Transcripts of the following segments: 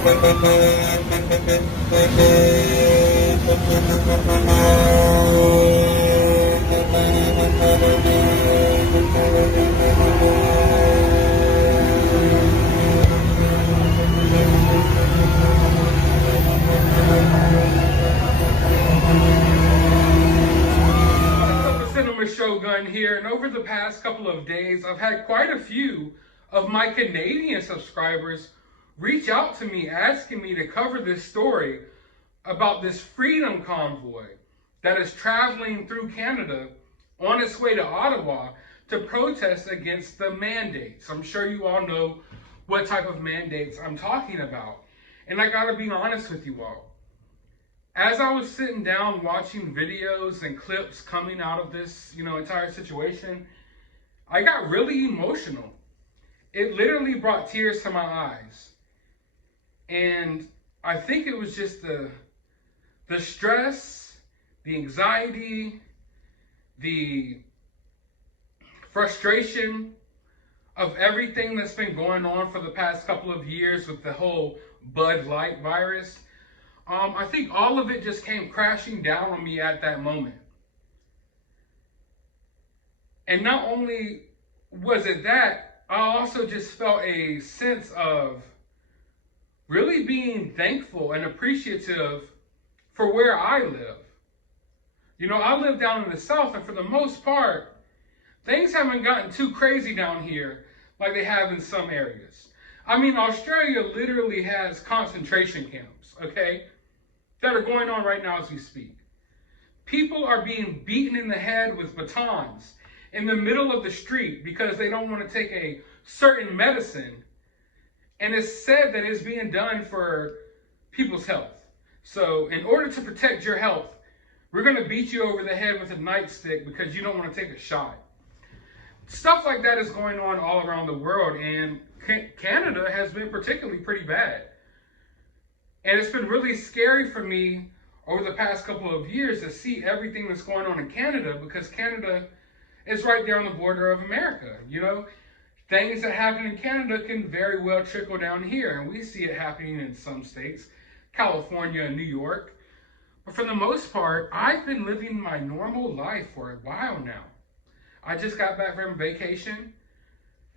Shogun here, and over the past couple of days I've had quite a few of my Canadian subscribers reach out to me asking me to cover this story about this freedom convoy that is traveling through Canada on its way to Ottawa to protest against the mandates. I'm sure you all know what type of mandates I'm talking about, and I gotta be honest with you all. As I was sitting down watching videos and clips coming out of this, entire situation, I got really emotional. It literally brought tears to my eyes. And I think it was just the stress, the anxiety, the frustration of everything that's been going on for the past couple of years with the whole Bud Light virus. I think all of it just came crashing down on me at that moment. And not only was it that, I also just felt a sense of really being thankful and appreciative for where I live. I live down in the South, and for the most part, things haven't gotten too crazy down here like they have in some areas. I mean, Australia literally has concentration camps, okay, that are going on right now as we speak. People are being beaten in the head with batons in the middle of the street because they don't want to take a certain medicine. And it's said that it's being done for people's health. So in order to protect your health, we're going to beat you over the head with a nightstick because you don't want to take a shot. Stuff like that is going on all around the world, and Canada has been particularly pretty bad. And it's been really scary for me over the past couple of years to see everything that's going on in Canada, because Canada is right there on the border of America. Things that happen in Canada can very well trickle down here, and we see it happening in some states, California and New York. But for the most part, I've been living my normal life for a while now. I just got back from vacation,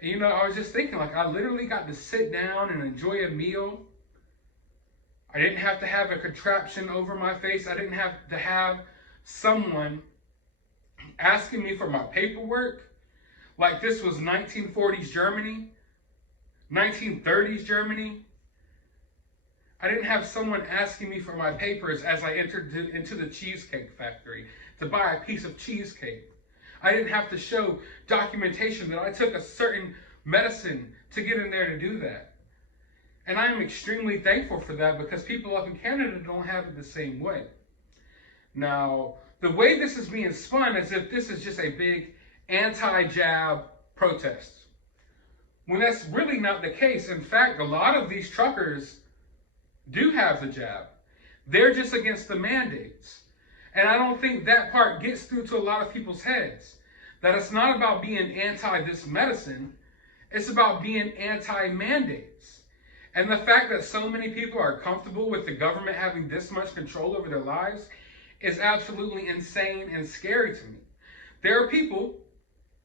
and I was just thinking, I literally got to sit down and enjoy a meal. I didn't have to have a contraption over my face. I didn't have to have someone asking me for my paperwork like this was 1940s Germany, 1930s Germany. I didn't have someone asking me for my papers as I entered into the cheesecake factory to buy a piece of cheesecake. I didn't have to show documentation that I took a certain medicine to get in there to do that. And I am extremely thankful for that, because people up in Canada don't have it the same way. Now, the way this is being spun as if this is just a big anti-jab protest, when that's really not the case. In fact, a lot of these truckers do have the jab. They're just against the mandates. And I don't think that part gets through to a lot of people's heads, that it's not about being anti this medicine, it's about being anti-mandates. And the fact that so many people are comfortable with the government having this much control over their lives is absolutely insane and scary to me. There are people,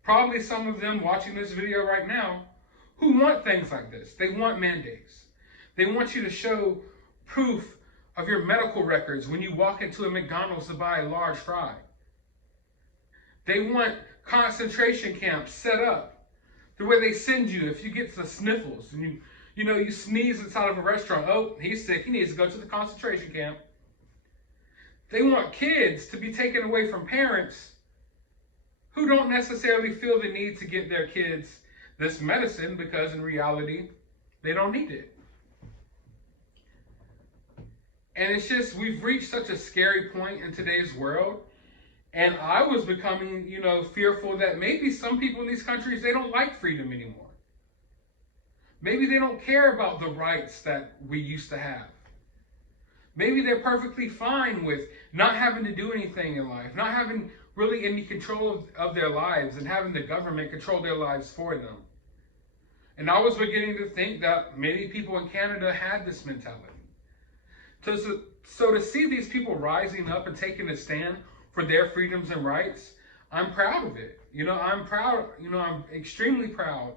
probably some of them watching this video right now, who want things like this. They want mandates. They want you to show proof of your medical records when you walk into a McDonald's to buy a large fry. They want concentration camps set up the way they send you if you get the sniffles and you sneeze inside of a restaurant. Oh, he's sick. He needs to go to the concentration camp. They want kids to be taken away from parents who don't necessarily feel the need to get their kids this medicine, because in reality, they don't need it. And it's just, we've reached such a scary point in today's world. And I was becoming, fearful that maybe some people in these countries, they don't like freedom anymore. Maybe they don't care about the rights that we used to have. Maybe they're perfectly fine with not having to do anything in life, not having really any control of their lives, and having the government control their lives for them. And I was beginning to think that many people in Canada had this mentality. So to see these people rising up and taking a stand for their freedoms and rights, I'm proud of it. I'm proud, I'm extremely proud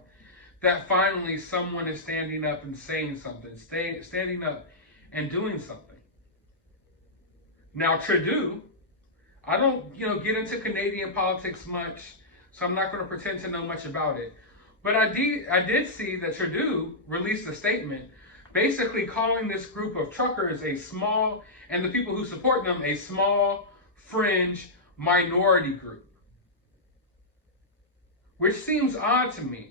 that finally someone is standing up and saying something, standing up and doing something. Now, Trudeau, I don't, get into Canadian politics much, so I'm not going to pretend to know much about it. But I did see that Trudeau released a statement basically calling this group of truckers and the people who support them, a small, fringe, minority group. Which seems odd to me,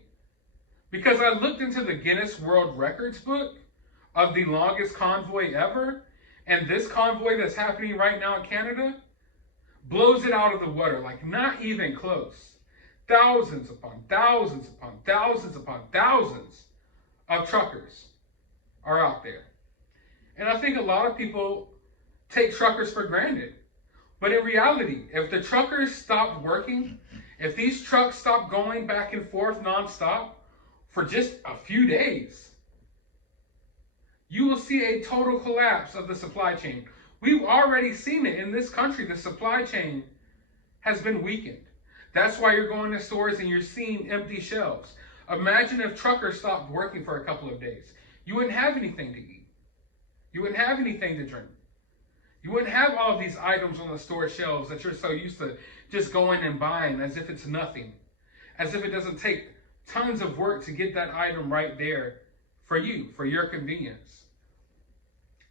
because I looked into the Guinness World Records book of the longest convoy ever, and this convoy that's happening right now in Canada blows it out of the water, like not even close. Thousands upon thousands upon thousands upon thousands of truckers are out there. And I think a lot of people take truckers for granted. But in reality, if the truckers stopped working, if these trucks stopped going back and forth nonstop for just a few days, you will see a total collapse of the supply chain. We've already seen it in this country. The supply chain has been weakened. That's why you're going to stores and you're seeing empty shelves. Imagine if truckers stopped working for a couple of days. You wouldn't have anything to eat. You wouldn't have anything to drink. You wouldn't have all of these items on the store shelves that you're so used to just going and buying as if it's nothing. As if it doesn't take tons of work to get that item right there for you, for your convenience.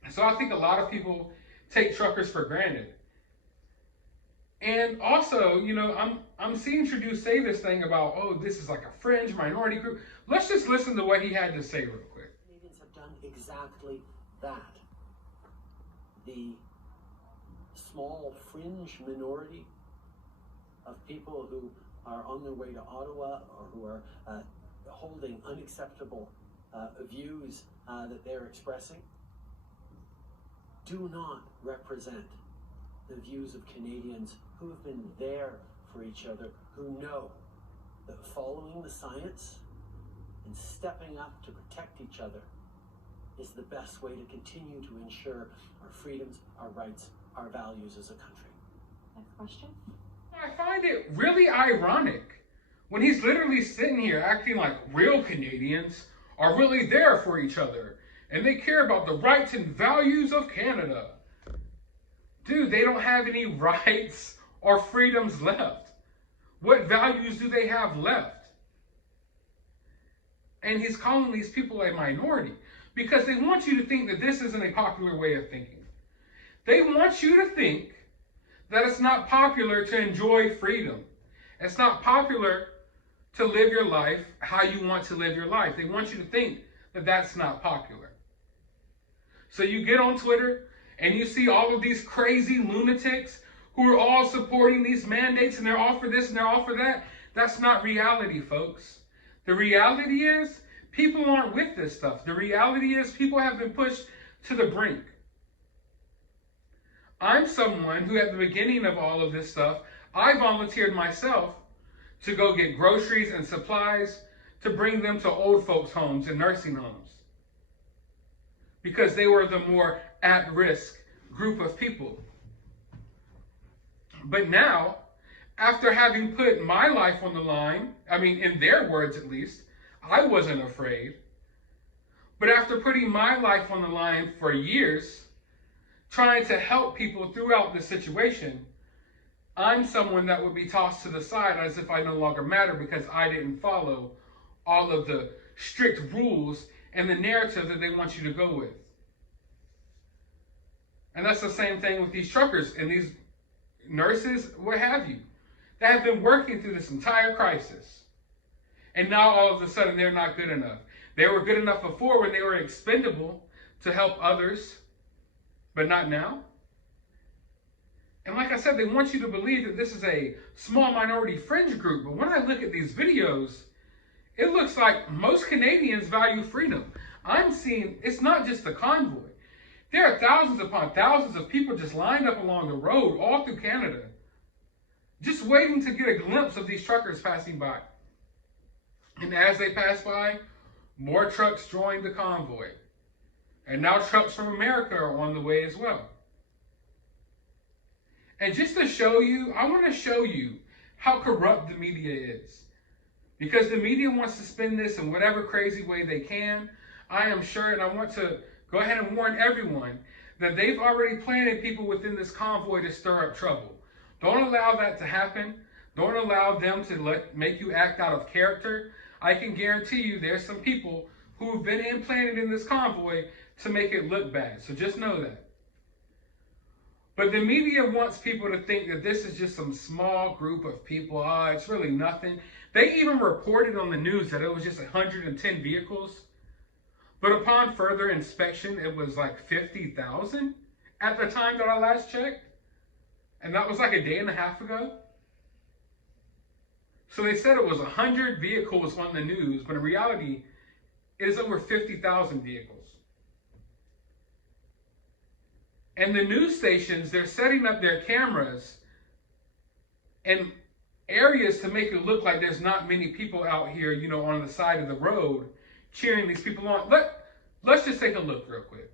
So I think a lot of people take truckers for granted. And also, I'm seeing Trudeau say this thing about, this is like a fringe minority group. Let's just listen to what he had to say real quick. Canadians have done exactly that. The small fringe minority of people who are on their way to Ottawa or who are holding unacceptable views that they're expressing do not represent the views of Canadians who have been there for each other, who know that following the science and stepping up to protect each other is the best way to continue to ensure our freedoms, our rights, our values as a country. Next question. I find it really ironic when he's literally sitting here acting like real Canadians are really there for each other and they care about the rights and values of Canada. Dude, they don't have any rights or freedoms left. What values do they have left? And he's calling these people a minority because they want you to think that this isn't a popular way of thinking. They want you to think that it's not popular to enjoy freedom. It's not popular to live your life how you want to live your life. They want you to think that that's not popular. So you get on Twitter and you see all of these crazy lunatics who are all supporting these mandates and they're all for this and they're all for that. That's not reality, folks. The reality is people aren't with this stuff. The reality is people have been pushed to the brink. I'm someone who at the beginning of all of this stuff, I volunteered myself to go get groceries and supplies to bring them to old folks' homes and nursing homes. Because they were the more at-risk group of people. But now, after having put my life on the line, in their words at least, I wasn't afraid. But after putting my life on the line for years, trying to help people throughout the situation, I'm someone that would be tossed to the side as if I no longer matter because I didn't follow all of the strict rules and the narrative that they want you to go with. And that's the same thing with these truckers and these nurses, what have you, that have been working through this entire crisis. And now all of a sudden they're not good enough. They were good enough before when they were expendable to help others, but not now. And like I said, they want you to believe that this is a small minority fringe group. But when I look at these videos, it looks like most Canadians value freedom. I'm seeing it's not just the convoy. There are thousands upon thousands of people just lined up along the road all through Canada, just waiting to get a glimpse of these truckers passing by. And as they pass by, More trucks joined the convoy. And now trucks from America are on the way as well. And just to show you, I want to show you how corrupt the media is. Because the media wants to spin this in whatever crazy way they can. I am sure, and I want to go ahead and warn everyone that they've already planted people within this convoy to stir up trouble. Don't allow that to happen. Don't allow them to make you act out of character. I can guarantee you there's some people who have been implanted in this convoy to make it look bad. So just know that. But the media wants people to think that this is just some small group of people. It's really nothing. They even reported on the news that it was just 110 vehicles. But upon further inspection, it was like 50,000 at the time that I last checked. And that was like a day and a half ago. So they said it was 100 vehicles on the news, but in reality, it is over 50,000 vehicles. And the news stations, they're setting up their cameras in areas to make it look like there's not many people out here, you know, on the side of the road cheering these people on. Let's just take a look real quick.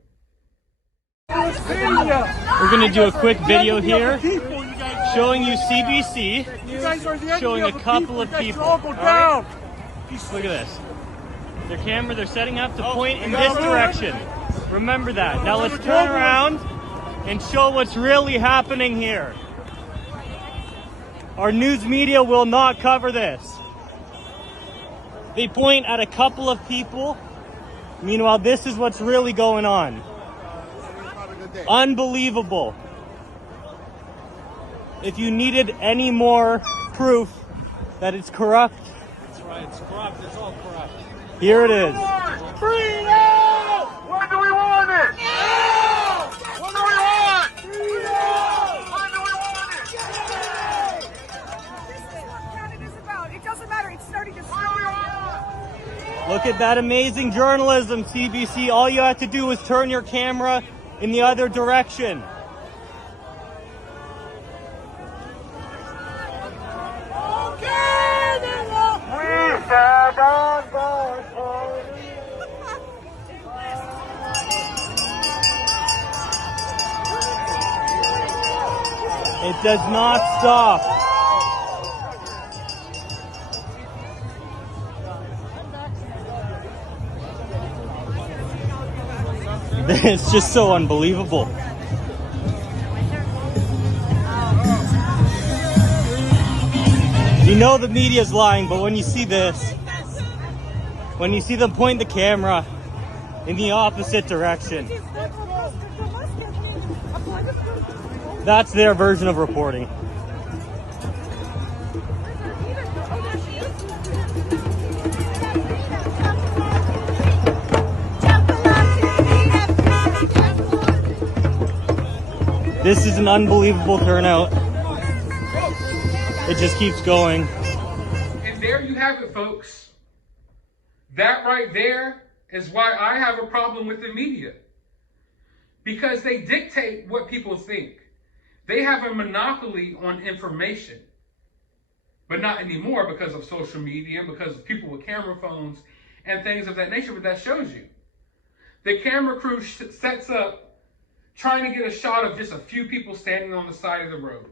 We're going to do a quick video here showing you CBC, showing a couple of people. Right? Look at this. Their camera, they're setting up to point in this direction. Remember that. Now let's turn around and show what's really happening here. Our news media will not cover this. They point at a couple of people. Meanwhile, this is what's really going on. Unbelievable. If you needed any more proof that it's corrupt, that's right, it's corrupt, it's all corrupt. Here it is. Freedom! When do we want it? Now! What do we want? Freedom! When do we want it? This is what Canada's about. It doesn't matter. It's starting to What do we want? Look at that amazing journalism, CBC. All you have to do is turn your camera in the other direction. It does not stop. It's just so unbelievable. You know the media's lying, but when you see this, when you see them point the camera in the opposite direction, that's their version of reporting. This is an unbelievable turnout. It just keeps going. And there you have it, folks. That right there is why I have a problem with the media. Because they dictate what people think. They have a monopoly on information. But not anymore because of social media, because of people with camera phones and things of that nature. But that shows you. The camera crew sets up trying to get a shot of just a few people standing on the side of the road.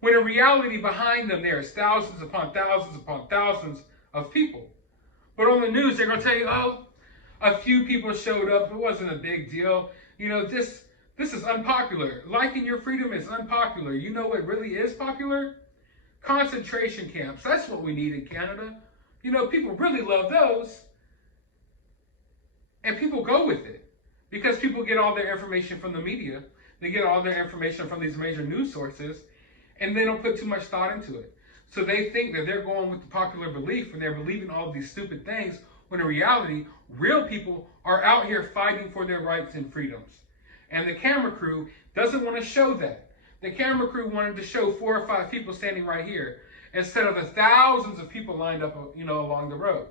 When in reality, behind them, there's thousands upon thousands of people. But on the news, they're going to tell you, oh, a few people showed up. It wasn't a big deal. You know, this is unpopular. Liking your freedom is unpopular. You know what really is popular? Concentration camps. That's what we need in Canada. You know, people really love those. And people go with it. Because people get all their information from the media. They get all their information from these major news sources. And they don't put too much thought into it. So they think that they're going with the popular belief and they're believing all these stupid things, when in reality, real people are out here fighting for their rights and freedoms. And the camera crew doesn't want to show that. The camera crew wanted to show 4 or 5 people standing right here instead of the thousands of people lined up, you know, along the road.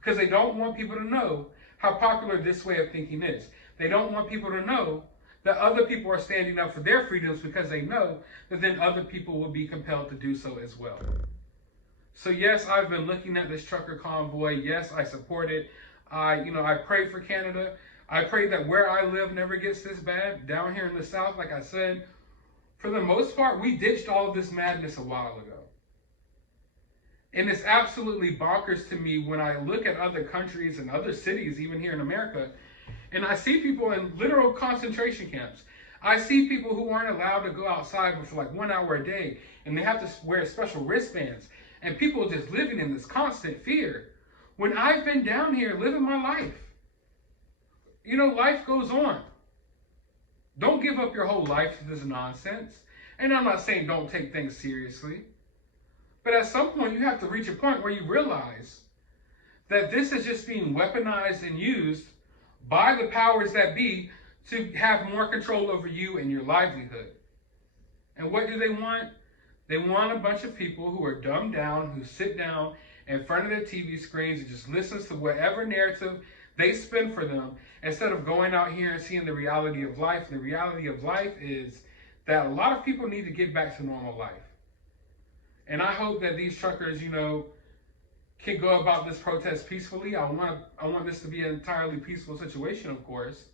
Because they don't want people to know how popular this way of thinking is. They don't want people to know that other people are standing up for their freedoms because they know that then other people will be compelled to do so as well. So yes, I've been looking at this trucker convoy. Yes, I support it. I pray for Canada. I pray that where I live never gets this bad. Down here in the South, like I said, for the most part, we ditched all of this madness a while ago. And it's absolutely bonkers to me when I look at other countries and other cities, even here in America, and I see people in literal concentration camps. I see people who aren't allowed to go outside for like 1 hour a day, and they have to wear special wristbands, and people just living in this constant fear. When I've been down here living my life, life goes on. Don't give up your whole life to this nonsense. And I'm not saying don't take things seriously. But at some point, you have to reach a point where you realize that this is just being weaponized and used by the powers that be to have more control over you and your livelihood. And what do they want? They want a bunch of people who are dumbed down, who sit down in front of their TV screens and just listens to whatever narrative they spin for them, instead of going out here and seeing the reality of life. And the reality of life is that a lot of people need to get back to normal life. And I hope that these truckers, can go about this protest peacefully. I want this to be an entirely peaceful situation, of course.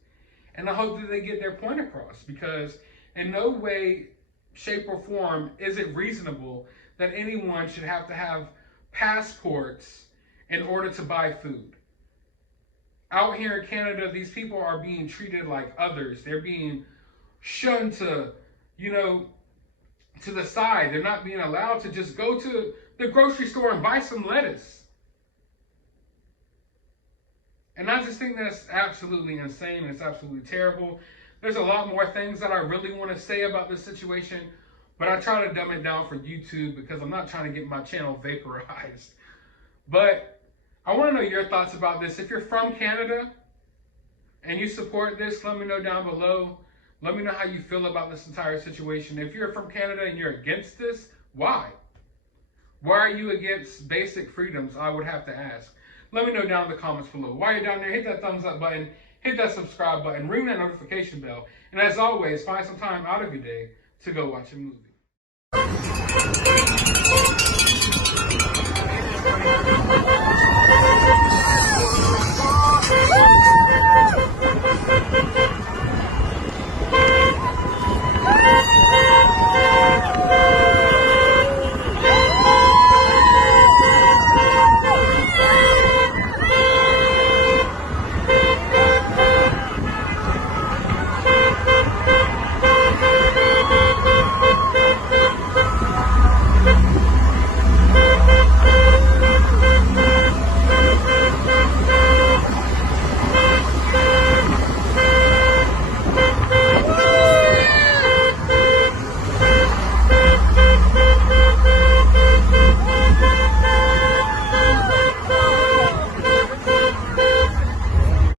And I hope that they get their point across, because in no way, shape, or form is it reasonable that anyone should have to have passports in order to buy food. Out here in Canada, these people are being treated like others. They're being shunned to, to the side. They're not being allowed to just go to the grocery store and buy some lettuce. And I just think that's absolutely insane. It's absolutely terrible. There's a lot more things that I really want to say about this situation, but I try to dumb it down for YouTube because I'm not trying to get my channel vaporized. But I want to know your thoughts about this. If you're from Canada and you support this, let me know down below. Let me know how you feel about this entire situation. If you're from Canada and you're against this, why? Why are you against basic freedoms, I would have to ask. Let me know down in the comments below. While you're down there, hit that thumbs up button, hit that subscribe button, ring that notification bell. And as always, find some time out of your day to go watch a movie.